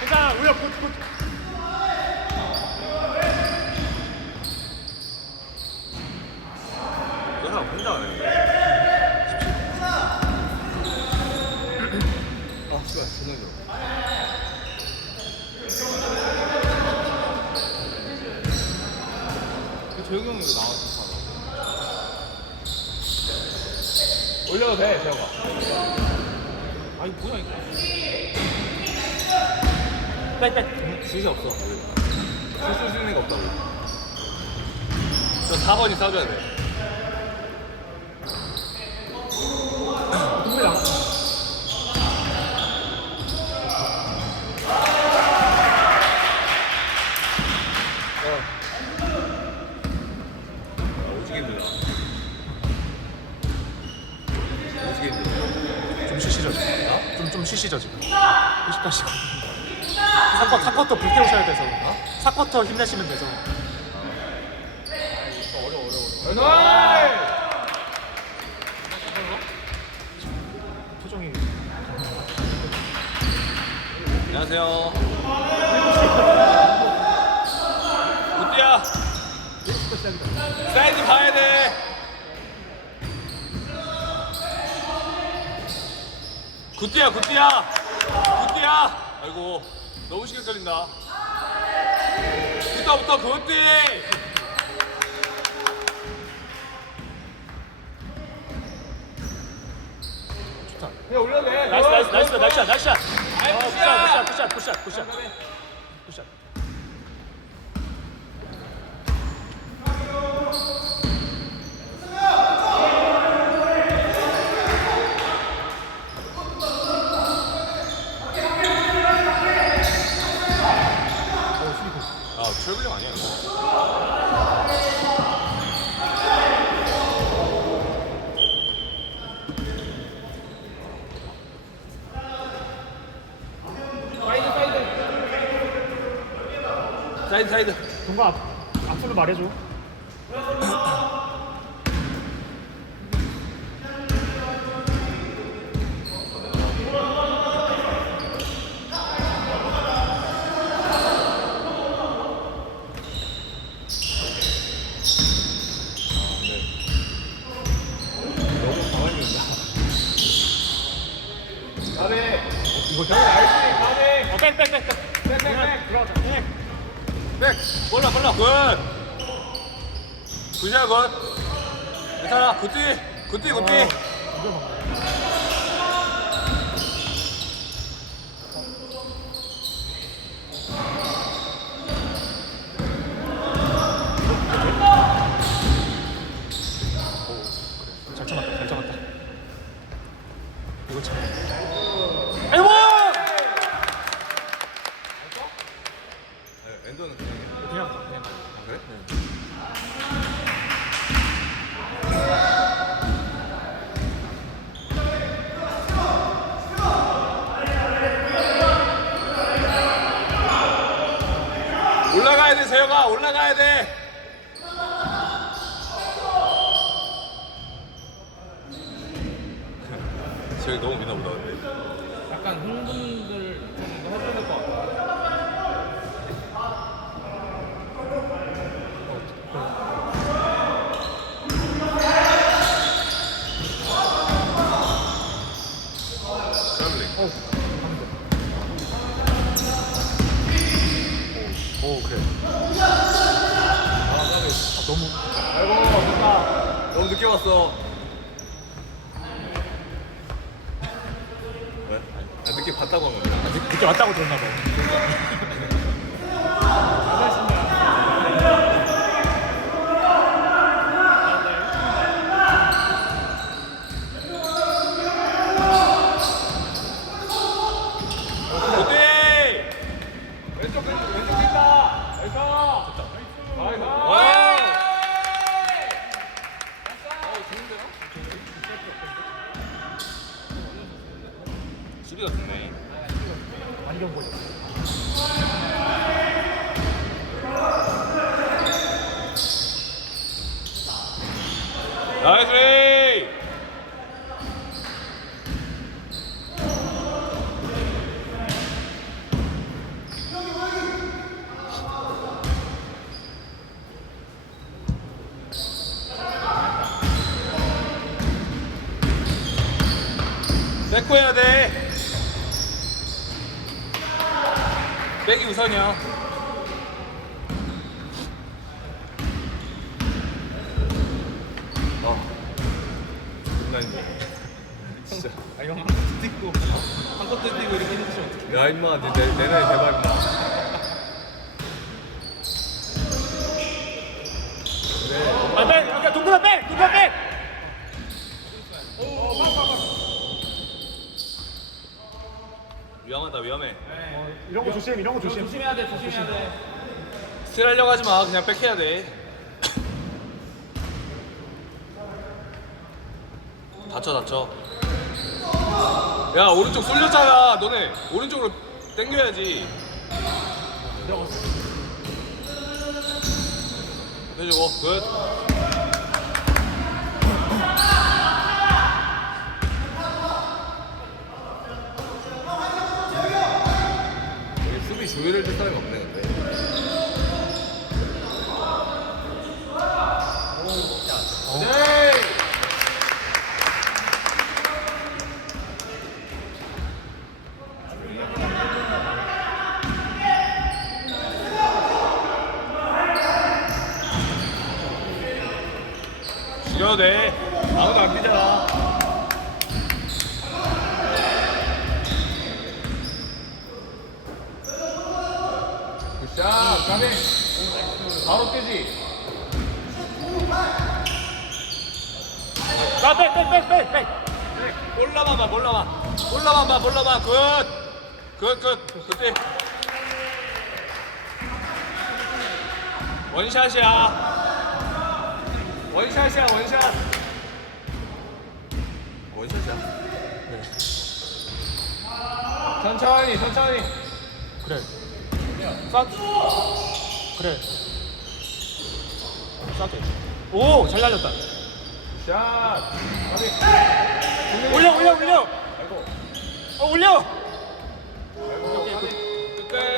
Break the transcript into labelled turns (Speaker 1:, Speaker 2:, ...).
Speaker 1: 괜찮아 우리가 굿, 굿.
Speaker 2: 저 사람 혼자 하네 아 씨발 왜 나왔어 올려도 돼 재혁아 아니 뭐야 이거?
Speaker 1: 빼빼
Speaker 2: 진짜 없어. 쓸수 있는 애가 없다고. 저 4번이 싸줘야 돼
Speaker 1: 누구랑
Speaker 2: 오지게 힘들다 오지게 힘들다
Speaker 3: 좀 쉬시죠 지금 좀, 좀 쉬시죠 지금. 20다시 사쿼, 사쿼터 불태우셔야 돼서 사쿼터 힘내시면 돼서. 표정이.
Speaker 2: 안녕하세요. 굿디야. 사이즈 봐야 돼 굿디야 굿디야. 굿디야. 아이고 너무 신경 끌린다. 붙어붙어 굿디
Speaker 3: 나이스 나이스 나이스 나이스 나이스
Speaker 2: 아이
Speaker 3: 굿샷. 굿샷 굿샷 굿샷 굿샷
Speaker 2: 아 트래블링 아니야 이거? 사이드 사이드.
Speaker 1: 앞, 앞으로 말해줘.
Speaker 3: 어백백백백. 들어가자
Speaker 2: 백. 골라 골라. 굿. 굿이야 굿. 괜찮아. 굿디 굿디 굿디
Speaker 3: 잘 참았다 잘 참았다. 이거 참
Speaker 2: 세영아 올라가야 돼. 세영이 너무 미나 보다 근데
Speaker 4: 약간 흥분들 좀 해줘야 될 것 같아.
Speaker 2: 트래블링
Speaker 3: 오 그래 아 너무.
Speaker 2: 아이고 됐다. 너무 늦게 왔어. 왜? 아, 늦게 봤다고 한 건데
Speaker 3: 아, 늦- 늦게 왔다고 들었나 봐
Speaker 2: 굿디 왼쪽 왼쪽 왼쪽 있다 나이스 나이스 수비가 좋네.
Speaker 1: 안경 보죠.
Speaker 2: 나이스 레이! 해야 돼. 백이 우선이야. 어. 장난 진짜.
Speaker 4: 아 형, 뛰고 한 것도 뛰고 이렇게 힘드시면 어떡해.
Speaker 2: 야 임마 내, 내, 내 나이 대박 임마
Speaker 1: 아, 빼! 아까 동그라 빼! 동그라 빼!
Speaker 2: 위험하다 위험해.
Speaker 1: 어, 이런 거 조심, 이런 거 조심.
Speaker 4: 조심해야 돼, 조심해야 돼.
Speaker 2: 스틸 하려고 하지 마. 그냥 백해야 돼. 다쳐 다쳐. 야 오른쪽 쏠렸잖아 너네. 오른쪽으로 당겨야지. 해주고 굿 조율을 줄 사람이 없네 근데 네. 죽여도 돼. 아무도 안 뛰잖아. 굿샷, 가비. 바로 뛰지.
Speaker 1: 아, 빼, 빼, 빼, 빼, 빼.
Speaker 2: 몰라만 봐, 몰라만. 몰라만 봐, 몰라만. 굿. 굿, 굿. 굿. 원샷이야. 원샷이야, 원샷. 원샷이야. 네. 천천히, 천천히.
Speaker 3: 그래. 싸줘 그래 싸줘 오잘 날렸다
Speaker 2: 샷 올려
Speaker 1: 올려 올려 아이고. 어 올려 아이고. 오케이, 끝. 끝까지